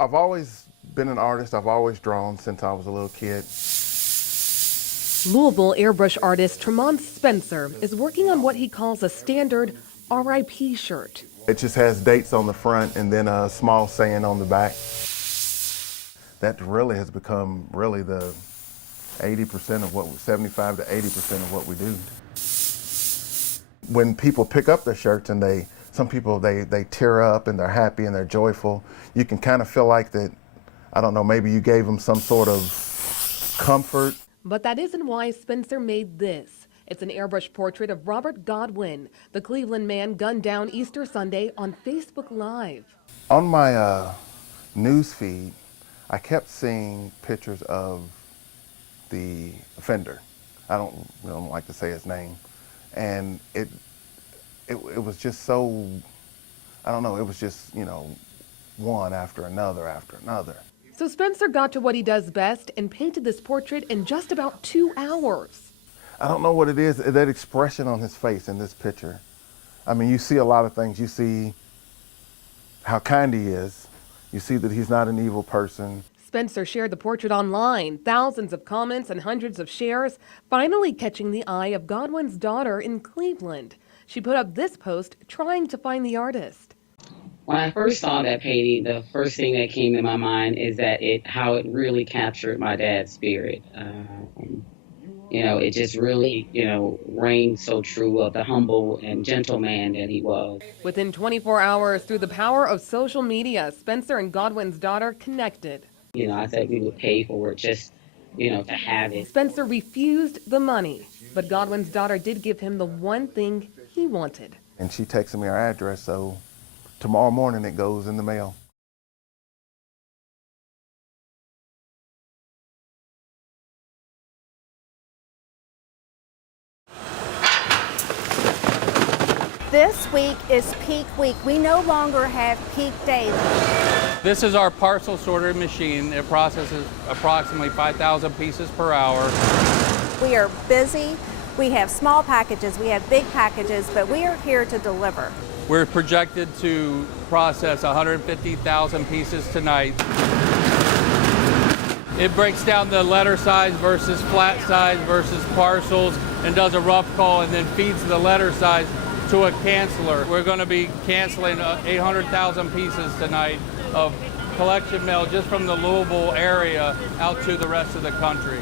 I've always been an artist. I've always drawn since I was a little kid. Louisville airbrush artist Tremont Spencer is working on what he calls a standard RIP shirt. It just has dates on the front and then a small saying on the back. That really has become really the 80% of what, 75 to 80% of what we do. When people pick up their shirts and some people they tear up and they're happy and they're joyful, you can kind of feel like that, I don't know, maybe you gave them some sort of comfort. But that isn't why Spencer made this. It's an airbrush portrait of Robert Godwin, the Cleveland man gunned down Easter Sunday on Facebook Live. On my news feed, I kept seeing pictures of the offender. I don't like to say his name. And it was just so, I don't know, it was just, one after another after another. So Spencer got to what he does best and painted this portrait in just about 2 hours. I don't know what it is, that expression on his face in this picture. I mean, you see a lot of things. You see how kind he is. You see that he's not an evil person. Spencer shared the portrait online, thousands of comments and hundreds of shares, finally catching the eye of Godwin's daughter in Cleveland. She put up this post trying to find the artist. When I first saw that painting, the first thing that came to my mind is that how it really captured my dad's spirit. It just really, rang so true of the humble and gentle man that he was. Within 24 hours, through the power of social media, Spencer and Godwin's daughter connected. I said we would pay for it just, to have it. Spencer refused the money, but Godwin's daughter did give him the one thing he wanted. And she texted me her address, so tomorrow morning it goes in the mail. This week is peak week. We no longer have peak days. This is our parcel sorter machine. It processes approximately 5,000 pieces per hour. We are busy. We have small packages, we have big packages, but we are here to deliver. We're projected to process 150,000 pieces tonight. It breaks down the letter size versus flat size versus parcels and does a rough call and then feeds the letter size to a canceller. We're going to be canceling 800,000 pieces tonight of collection mail just from the Louisville area out to the rest of the country.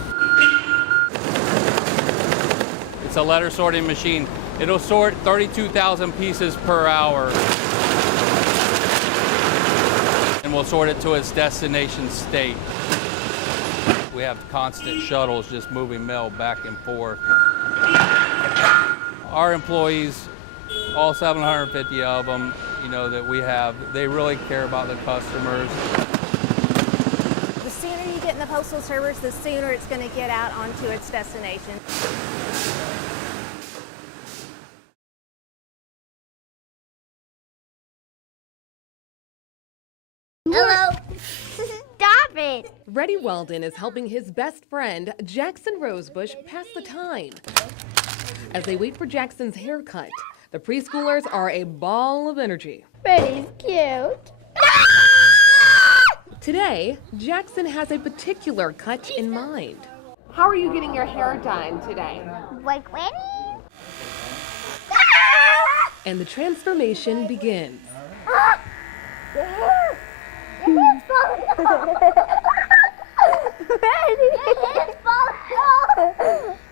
It's a letter sorting machine. It'll sort 32,000 pieces per hour. And we'll sort it to its destination state. We have constant shuttles just moving mail back and forth. Our employees, all 750 of them, that we have, they really care about the customers. The sooner you get in the Postal Service, the sooner it's going to get out onto its destination. Hello. Stop it. Reddy Weldon is helping his best friend, Jackson Rosebush, pass the time. As they wait for Jackson's haircut, the preschoolers are a ball of energy. Reddy's cute. Today, Jackson has a particular cut in mind. How are you getting your hair done today? Like Reddy? And the transformation begins. Your hair's falling off. Reddy, your hair's falling off.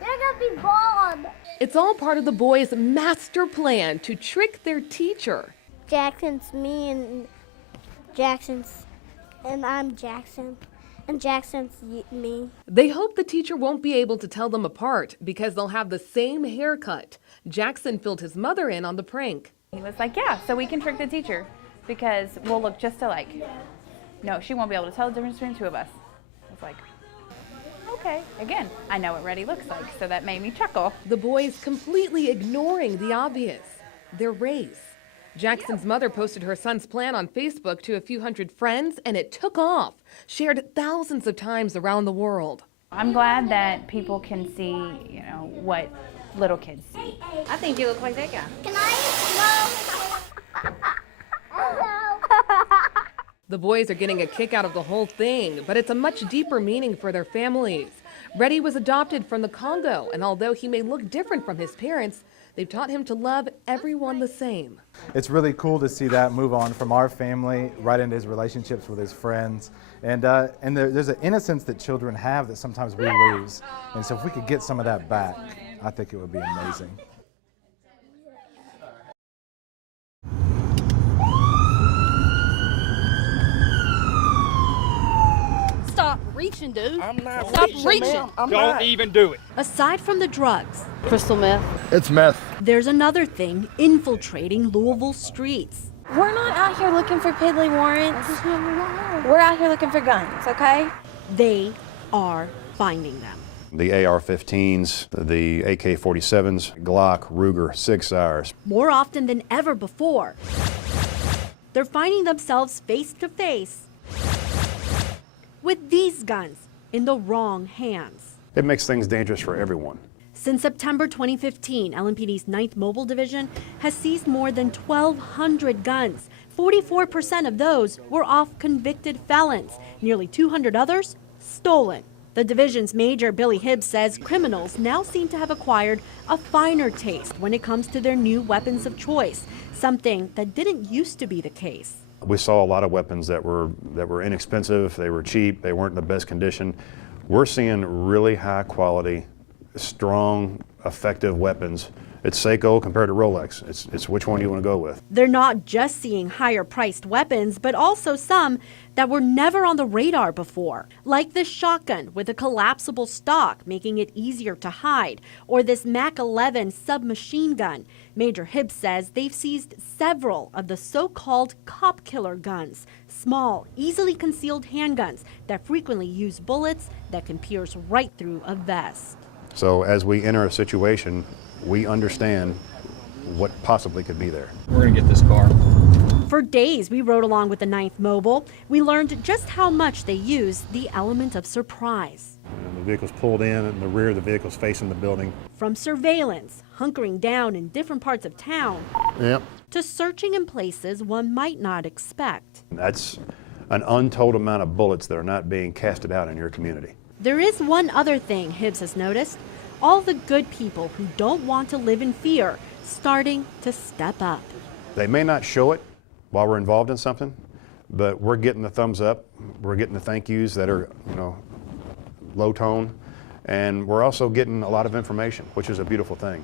You're gonna be bald. It's all part of the boys' master plan to trick their teacher. Jackson's me and I'm Jackson. And Jackson's me. They hope the teacher won't be able to tell them apart because they'll have the same haircut. Jackson filled his mother in on the prank. He was like, yeah, so we can trick the teacher because we'll look just alike. No, she won't be able to tell the difference between the two of us. I was like, okay. Again, I know what Reddy looks like, so that made me chuckle. The boys completely ignoring the obvious, their race. Jackson's mother posted her son's plan on Facebook to a few hundred friends, and it took off, shared thousands of times around the world. I'm glad that people can see, what little kids see. I think you look like that guy. Can I? No. Hello. The boys are getting a kick out of the whole thing, but it's a much deeper meaning for their families. Reddy was adopted from the Congo, and although he may look different from his parents, they've taught him to love everyone the same. It's really cool to see that move on from our family right into his relationships with his friends. And there's an innocence that children have that sometimes we lose. And so if we could get some of that back, I think it would be amazing. Stop reaching, dude. I'm not Stop reaching. Don't even do it. Aside from the drugs, crystal meth, It's meth. there's another thing infiltrating Louisville streets. We're not out here looking for piddly warrants. We're out here looking for guns, okay? They are finding them. The AR-15s, the AK-47s, Glock, Ruger, Sig Sauers. More often than ever before. They're finding themselves face to face with these guns in the wrong hands. It makes things dangerous for everyone. Since September 2015, LMPD's 9th Mobile Division has seized more than 1,200 guns. 44% of those were off convicted felons. Nearly 200 others stolen. The division's Major Billy Hibbs says criminals now seem to have acquired a finer taste when it comes to their new weapons of choice, something that didn't used to be the case. We saw a lot of weapons that were inexpensive, they were cheap, they weren't in the best condition. We're seeing really high quality, strong, effective weapons. It's Seiko compared to Rolex. It's which one you want to go with. They're not just seeing higher priced weapons, but also some that were never on the radar before, like this shotgun with a collapsible stock, making it easier to hide, or this Mac 11 submachine gun. Major Hibbs says they've seized several of the so-called cop killer guns, small, easily concealed handguns that frequently use bullets that can pierce right through a vest. So as we enter a situation, we understand what possibly could be there. We're gonna get this car. For days, we rode along with the 9th Mobile. We learned just how much they use the element of surprise. And the vehicle's pulled in and the rear of the vehicle's facing the building. From surveillance, hunkering down in different parts of town, Yep. to searching in places one might not expect. That's an untold amount of bullets that are not being casted out in your community. There is one other thing Hibbs has noticed. All the good people who don't want to live in fear starting to step up. They may not show it while we're involved in something, but we're getting the thumbs up, we're getting the thank yous that are, low tone, and we're also getting a lot of information, which is a beautiful thing.